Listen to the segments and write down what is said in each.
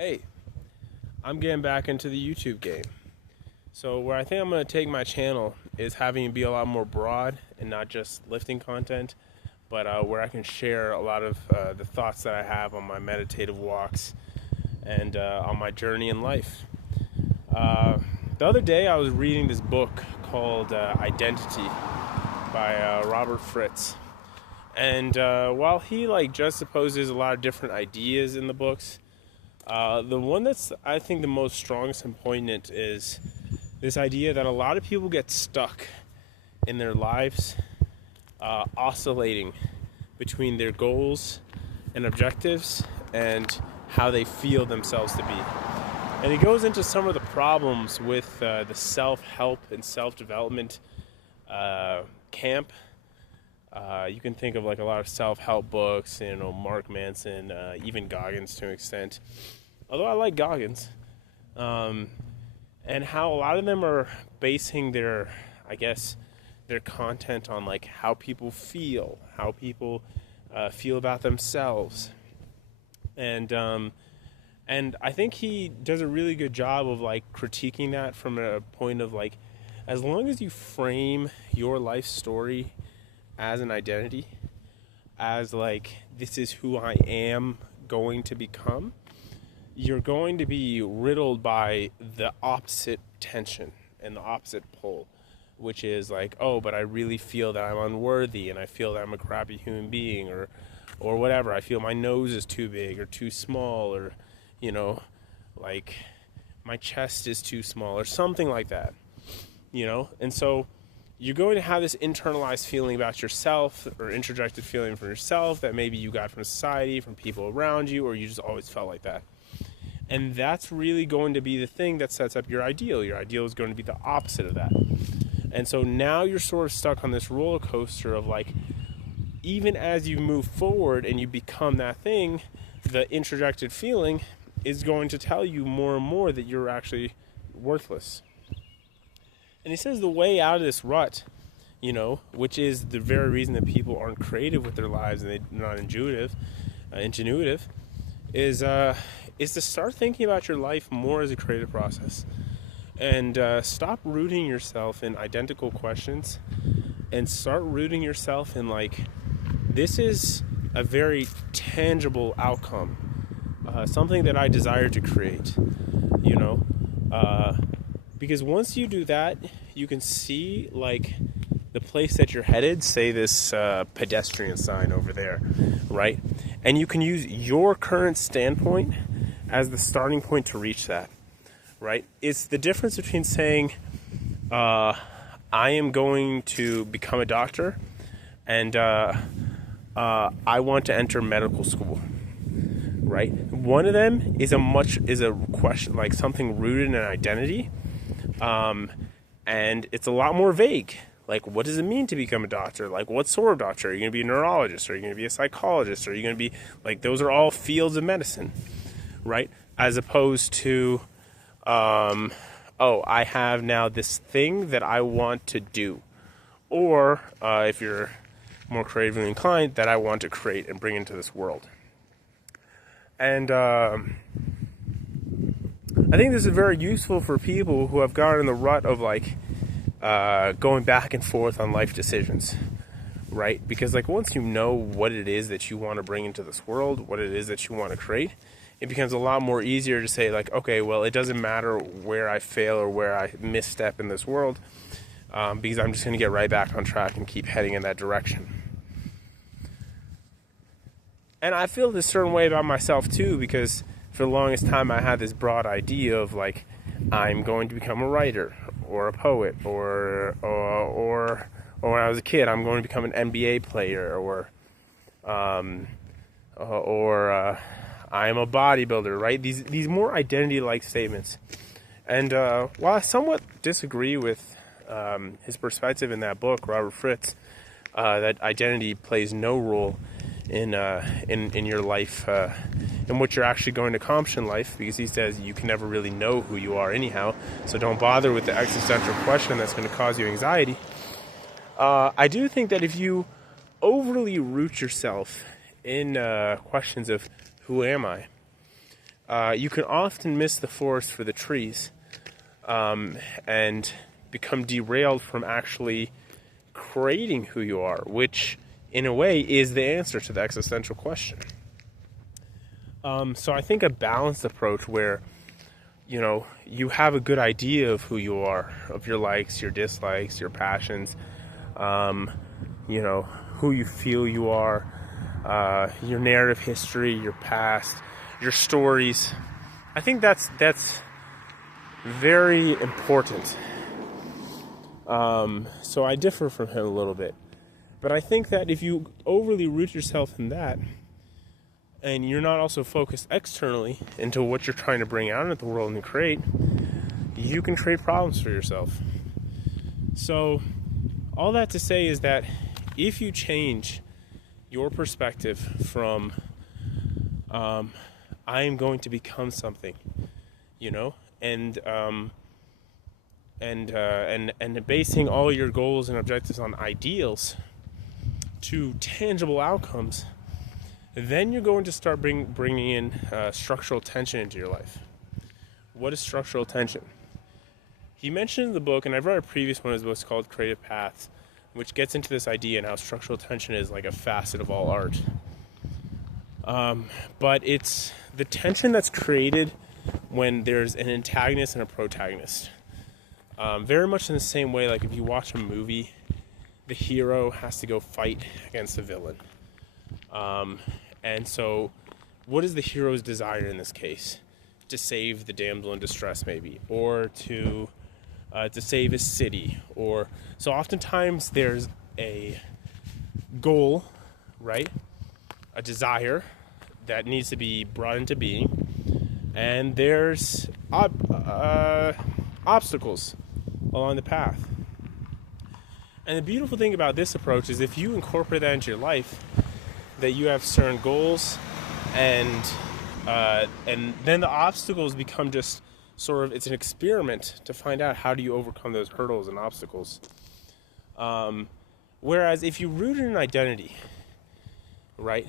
Hey, I'm getting back into the YouTube game. So where I think I'm going to take my channel is having it be a lot more broad and not just lifting content, but where I can share a lot of the thoughts that I have on my meditative walks and on my journey in life. Uh, the other day I was reading this book called Identity by Robert Fritz. And while he juxtaposes a lot of different ideas in the books, the one that's, I think, the most strongest and poignant is this idea that a lot of people get stuck in their lives, oscillating between their goals and objectives and how they feel themselves to be. And he goes into some of the problems with the self-help and self-development camp. You can think of like a lot of self-help books, Mark Manson, even Goggins to an extent. Although I like Goggins, and how a lot of them are basing their content on like how people feel, feel about themselves, and I think he does a really good job of like critiquing that from a point of like, as long as you frame your life story as an identity, as like this is who I am going to become, you're going to be riddled by the opposite tension and the opposite pull, which is like, oh, but I really feel that I'm unworthy and I feel that I'm a crappy human being, or whatever. I feel my nose is too big or too small, or like my chest is too small or something like that. And so you're going to have this internalized feeling about yourself, or introjected feeling from yourself, that maybe you got from society, from people around you, or you just always felt like that. And that's really going to be the thing that sets up your ideal. Your ideal is going to be the opposite of that. And so now you're sort of stuck on this roller coaster of like, even as you move forward and you become that thing, the introjected feeling is going to tell you more and more that you're actually worthless. And he says the way out of this rut, which is the very reason that people aren't creative with their lives and they're not ingenuitive, is to start thinking about your life more as a creative process, and stop rooting yourself in identical questions, and start rooting yourself in like, this is a very tangible outcome, something that I desire to create, because once you do that, you can see like the place that you're headed, say this pedestrian sign over there, right? And you can use your current standpoint as the starting point to reach that, right? It's the difference between saying, I am going to become a doctor, and I want to enter medical school, right? One of them is a question, like something rooted in an identity, and it's a lot more vague. Like, what does it mean to become a doctor? Like, what sort of doctor? Are you going to be a neurologist? Are you going to be a psychologist? Are you going to be, like, those are all fields of medicine, right? As opposed to, I have now this thing that I want to do. Or, if you're more creatively inclined, that I want to create and bring into this world. And I think this is very useful for people who have gotten in the rut of like going back and forth on life decisions, right? Because like once you know what it is that you want to bring into this world, what it is that you want to create, it becomes a lot more easier to say like, okay, well, it doesn't matter where I fail or where I misstep in this world, because I'm just going to get right back on track and keep heading in that direction. And I feel this certain way about myself too, because for the longest time I had this broad idea of like, I'm going to become a writer or a poet, or when I was a kid, I'm going to become an NBA player, or I am a bodybuilder, right? These more identity-like statements. And while I somewhat disagree with his perspective in that book, Robert Fritz, that identity plays no role in your life, in what you're actually going to accomplish in life, because he says you can never really know who you are anyhow, so don't bother with the existential question that's going to cause you anxiety. I do think that if you overly root yourself in questions of who am I, you can often miss the forest for the trees, and become derailed from actually creating who you are, which in a way is the answer to the existential question. So I think a balanced approach where, you have a good idea of who you are, of your likes, your dislikes, your passions, who you feel you are, your narrative history, your past, your stories. I think that's very important. So I differ from him a little bit. But I think that if you overly root yourself in that, and you're not also focused externally into what you're trying to bring out into the world and create, you can create problems for yourself. So all that to say is that if you change your perspective from I am going to become something, and basing all your goals and objectives on ideals to tangible outcomes, then you're going to start bringing in structural tension into your life. What is structural tension? He mentioned in the book, and I've read a previous one of his books called Creative Paths, which gets into this idea and how structural tension is like a facet of all art. But it's the tension that's created when there's an antagonist and a protagonist. Very much in the same way, like if you watch a movie, the hero has to go fight against the villain. And so what is the hero's desire in this case? To save the damsel in distress, maybe, or to save his city, or so oftentimes there's a goal, right? A desire that needs to be brought into being, and there's obstacles along the path. And the beautiful thing about this approach is if you incorporate that into your life, that you have certain goals, and then the obstacles become just sort of, it's an experiment to find out how do you overcome those hurdles and obstacles. Whereas if you root in an identity, right,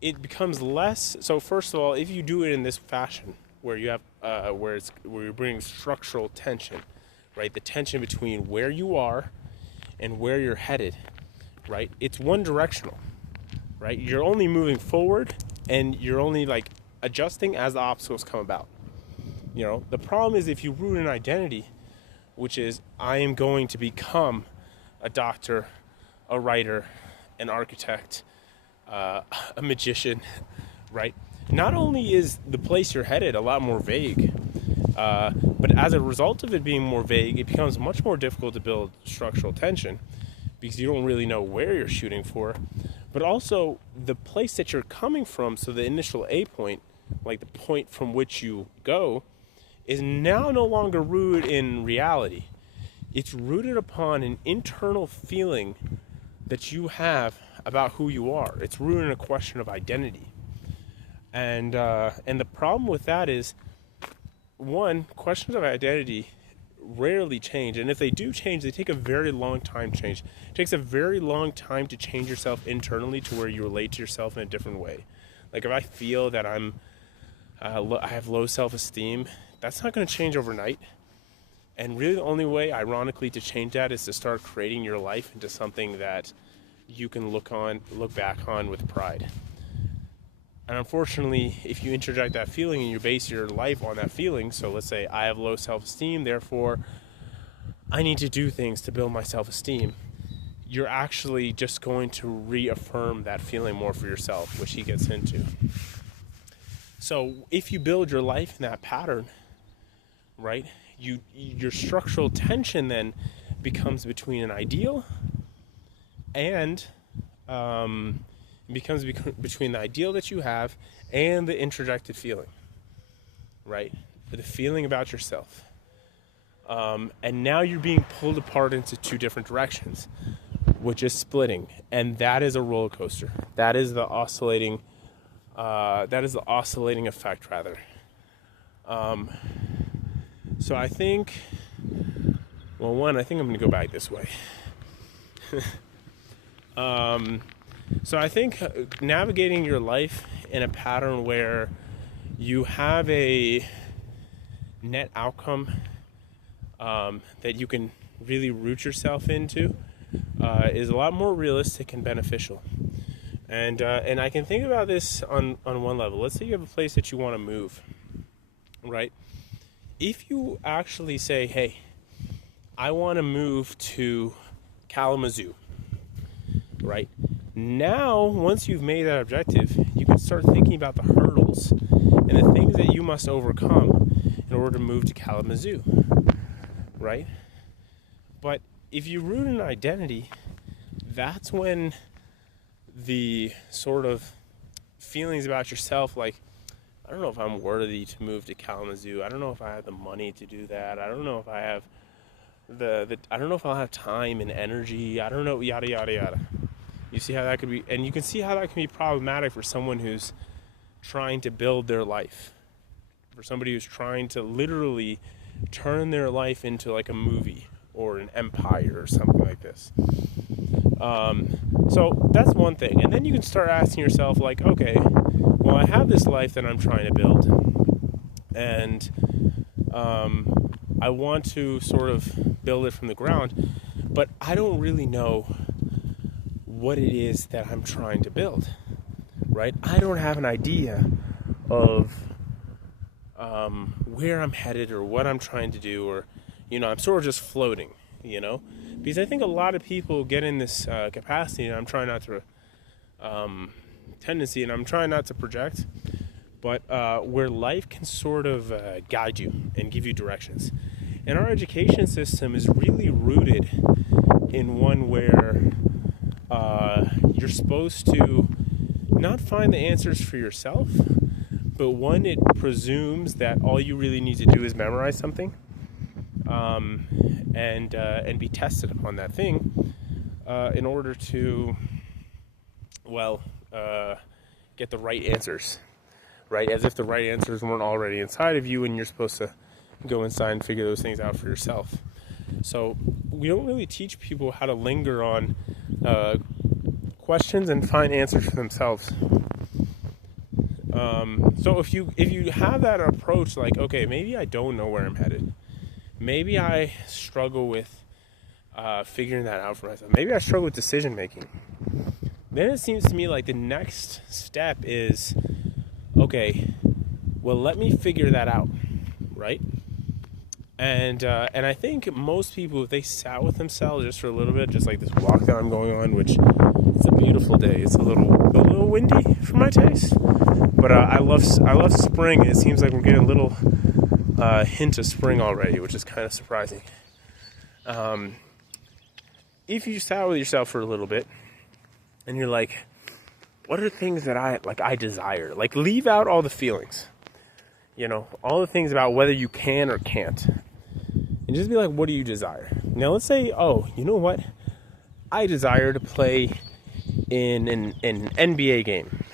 it becomes less. So first of all, if you do it in this fashion, where you have where you're bringing structural tension, right, the tension between where you are and where you're headed, right, it's one directional, right? You're only moving forward, and you're only like adjusting as the obstacles come about. The problem is if you root an identity, which is I am going to become a doctor, a writer, an architect, a magician, right? Not only is the place you're headed a lot more vague, but as a result of it being more vague, it becomes much more difficult to build structural tension because you don't really know where you're shooting for. But also the place that you're coming from, so the initial A point, like the point from which you go, is now no longer rooted in reality. It's rooted upon an internal feeling that you have about who you are. It's rooted in a question of identity. And the problem with that is, one, questions of identity rarely change, and if they do change, they take a very long time to change. It takes a very long time to change yourself internally to where you relate to yourself in a different way. Like if I feel that I have low self-esteem, that's not going to change overnight. And really the only way, ironically, to change that is to start creating your life into something that you can look back on with pride. And unfortunately, if you interject that feeling and you base your life on that feeling, so let's say I have low self-esteem, therefore I need to do things to build my self-esteem, you're actually just going to reaffirm that feeling more for yourself, which he gets into. So if you build your life in that pattern, right, your structural tension then becomes between an ideal and becomes between the ideal that you have and the introjected feeling, right? The feeling about yourself. And now you're being pulled apart into two different directions, which is splitting. And that is a roller coaster. That is the oscillating effect, rather. So I think, I think I'm going to go back this way. So I think navigating your life in a pattern where you have a net outcome that you can really root yourself into is a lot more realistic and beneficial. And I can think about this on one level. Let's say you have a place that you want to move, right? If you actually say, hey, I want to move to Kalamazoo, right? Now, once you've made that objective, you can start thinking about the hurdles and the things that you must overcome in order to move to Kalamazoo, right? But if you root an identity, that's when the sort of feelings about yourself, like, I don't know if I'm worthy to move to Kalamazoo. I don't know if I have the money to do that. I don't know if I have I don't know if I'll have time and energy. I don't know, yada, yada, yada. You see how that could be, and you can see how that can be problematic for someone who's trying to build their life. For somebody who's trying to literally turn their life into like a movie or an empire or something like this. So that's one thing. And then you can start asking yourself, like, okay, well, I have this life that I'm trying to build, and I want to sort of build it from the ground, but I don't really know what it is that I'm trying to build, right? I don't have an idea of where I'm headed or what I'm trying to do, or, I'm sort of just floating, because I think a lot of people get in this capacity, and I'm trying not to tendency, and I'm trying not to project, but where life can sort of guide you and give you directions. And our education system is really rooted in one where you're supposed to not find the answers for yourself, but one, it presumes that all you really need to do is memorize something, and be tested upon that thing in order to, get the right answers, right? As if the right answers weren't already inside of you, and you're supposed to go inside and figure those things out for yourself. So we don't really teach people how to linger on questions and find answers for themselves. So if you have that approach, like, okay, maybe I don't know where I'm headed. Maybe I struggle with figuring that out for myself. Maybe I struggle with decision making. Then it seems to me like the next step is, okay, well, let me figure that out, right? And I think most people, if they sat with themselves just for a little bit, just like this walk that I'm going on, which it's a beautiful day. It's a little windy for my taste, but I love spring. It seems like we're getting a little hint of spring already, which is kind of surprising. If you sat with yourself for a little bit, and you're like, what are things that I desire? Like, leave out all the feelings, all the things about whether you can or can't. And just be like, what do you desire? Now, let's say, oh, you know what? I desire to play in an NBA game.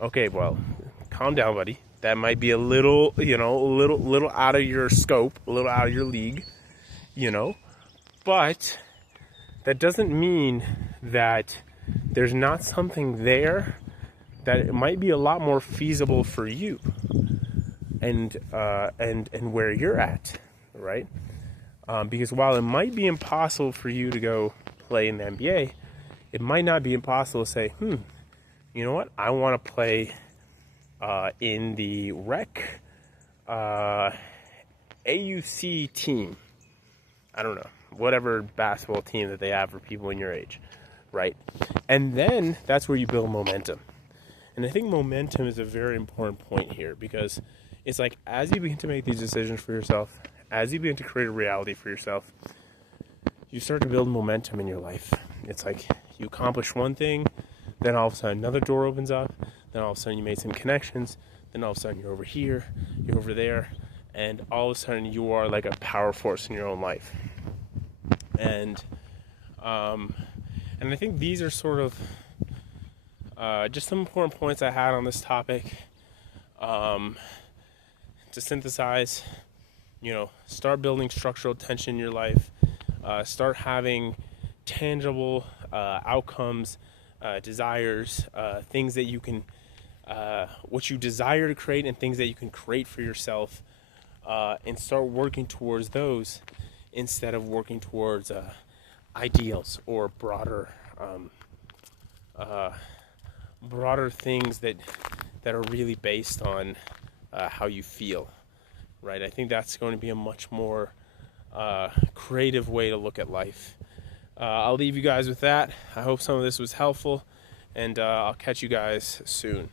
Okay, well, calm down, buddy. That might be a little out of your scope, a little out of your league, But that doesn't mean that there's not something there that it might be a lot more feasible for you and where you're at, right? Because while it might be impossible for you to go play in the NBA, it might not be impossible to say, you know what? I want to play in the rec AUC team. I don't know, whatever basketball team that they have for people in your age, right? And then that's where you build momentum. And I think momentum is a very important point here, because it's like, as you begin to make these decisions for yourself, as you begin to create a reality for yourself, you start to build momentum in your life. It's like you accomplish one thing, then all of a sudden another door opens up, then all of a sudden you made some connections, then all of a sudden you're over here, you're over there, and all of a sudden you are like a power force in your own life. And I think these are sort of just some important points I had on this topic to synthesize. Start building structural tension in your life. Start having tangible outcomes, desires, things that you can what you desire to create and things that you can create for yourself, and start working towards those instead of working towards ideals or broader things that are really based on how you feel, right? I think that's going to be a much more creative way to look at life. I'll leave you guys with that. I hope some of this was helpful, and I'll catch you guys soon.